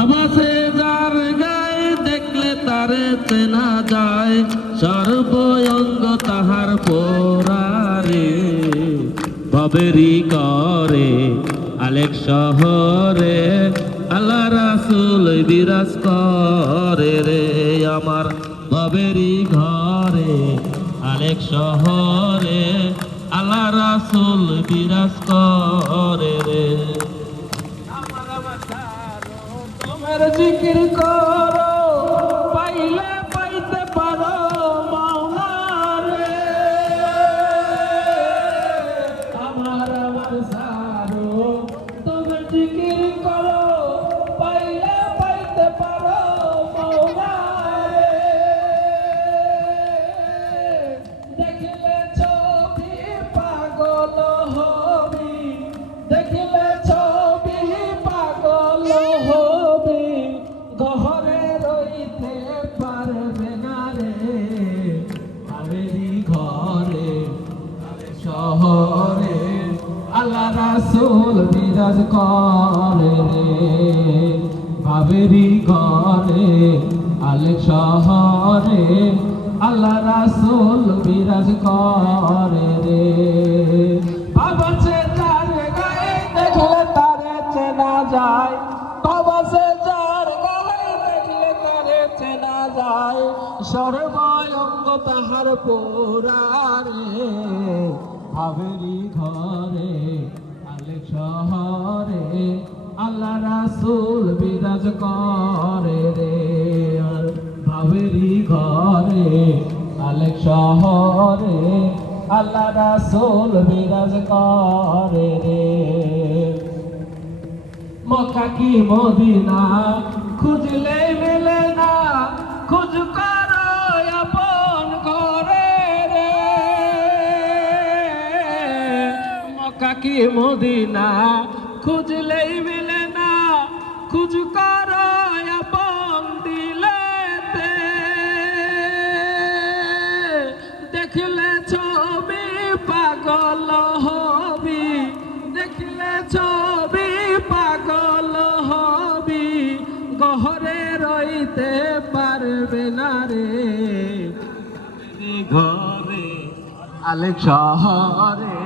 আবাসে যার গায়ে দেখলে তারে চেনা যায় সর্বঙ্গ তাহার পোরারে। ভবেরি করে আলেক শহরে, আল্লাহ রাসুল বিরাজ করে রে আমার। ভবেরি ঘরে আলেক শহরে, আল্লাহ রাসুল বিরাজ করে রে। তোমার জিকির করো পাইলে রাসূল বিরাজ করে রে, বাবেরি ঘরে, আলেক শহরে। আল্লাহ রাসুল বিরাজ করে রে। বাবা সে গায়ে দেখলে তারে চেনা যায়। গায়ে দেখলে তারে চেনা যায়। তাহার পোরারে ভাবেরি ঘরে শহরে আল্লাহ রাসূল বিরাজ করে রে। ভাবেরি ঘরে আলেক শহরে আল্লাহ রাসূল বিরাজ করে রে। মক্কা কি মদিনা খুঁজলে মেলে মক্কা কি মদিনা? খুঁজলেই মেলে না। খুঁজ করো দিলেতে। দেখলে ছবি পাগল হবি। দেখলে ছবি পাগল হবি। গহরে রইতে পারবে না রে। ঘরে আলেক শহরে